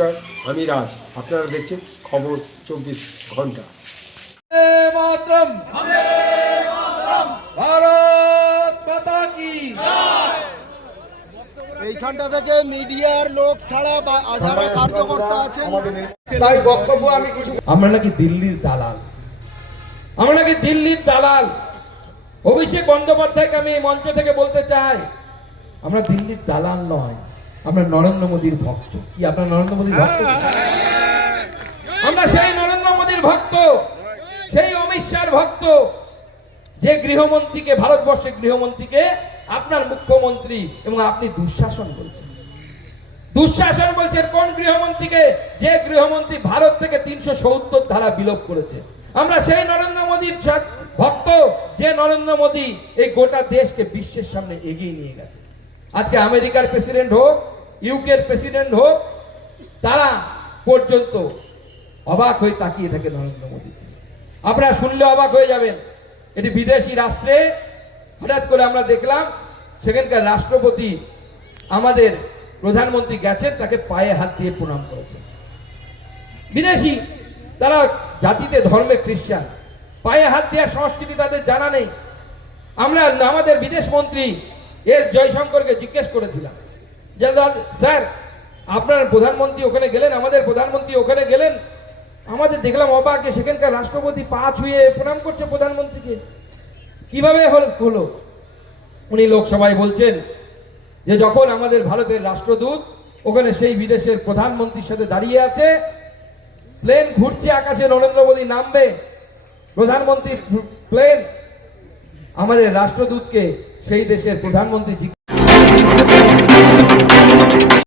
নমস্কার আমি রাজ। আপনারা দেখছেন খবর চব্বিশ ঘণ্টা। ভারত এইখানটা থেকে মিডিয়ার লোক ছাড়া যারা কার্যকর্তা আছেন? তাই বক্তব্য আমি কিছু আমরা নাকি দিল্লির দালাল। আমরা নাকি দিল্লির দালাল। অভিষেক বন্দ্যোপাধ্যায়কে আমি এই মঞ্চ থেকে বলতে চাই আমরা দিল্লির দালাল নয়। আমরা নরেন্দ্র মোদীর ভক্ত। কি আপনার নরেন্দ্র মোদীর ভক্ত? আমরা সেই নরেন্দ্র মোদীর ভক্ত সেই অমিত শাহর ভক্ত যে গৃহমন্ত্রীকে ভারতবর্ষের গৃহমন্ত্রীকে আপনার মুখ্যমন্ত্রী এবং আপনি দুঃশাসন বলছেন। দুঃশাসন বলছেন কোন গৃহমন্ত্রীকে? যে গৃহমন্ত্রী ভারত থেকে তিনশো সত্তর ধারা বিলোপ করেছে। আমরা সেই নরেন্দ্র মোদীর ভক্ত যে নরেন্দ্র মোদী এই গোটা দেশকে বিশ্বের সামনে এগিয়ে নিয়ে গেছে। আজকে আমেরিকার প্রেসিডেন্ট হোক, ইউকের প্রেসিডেন্ট হোক, তারা পর্যন্ত অবাক হয়ে তাকিয়ে থাকে নরেন্দ্র মোদী আপনারা শুনলে অবাক হয়ে যাবেন, এটি বিদেশি রাষ্ট্রে হঠাৎ করে আমরা দেখলাম, সেখানকার রাষ্ট্রপতি আমাদের প্রধানমন্ত্রী গেছেন, তাকে পায়ে হাত দিয়ে প্রণাম করেছেন। বিদেশি, তারা জাতিতে, ধর্মে খ্রিস্টান, পায়ে হাত দেওয়ার সংস্কৃতি তাদের জানা নেই। আমরা, আমাদের বিদেশ মন্ত্রী এস জয়শঙ্করকে জিজ্ঞেস করেছিলাম যে স্যার, আপনার প্রধানমন্ত্রী ওখানে গেলেন, আমাদের প্রধানমন্ত্রী ওখানে গেলেন। আমাদের দেখলাম অবাকে সেখানকার রাষ্ট্রপতি পা ছুঁয়ে প্রণাম করছে প্রধানমন্ত্রীকে। কীভাবে হলো? উনি লোকসভায় বলছেন যে, যখন আমাদের ভারতের রাষ্ট্রদূত ওখানে সেই বিদেশের প্রধানমন্ত্রীর সাথে দাঁড়িয়ে আছে, প্লেন ঘুরছে আকাশে, নরেন্দ্র মোদী নামবে, প্রধানমন্ত্রী প্লেন আমাদের রাষ্ট্রদূতকে সেই দেশের প্রধানমন্ত্রী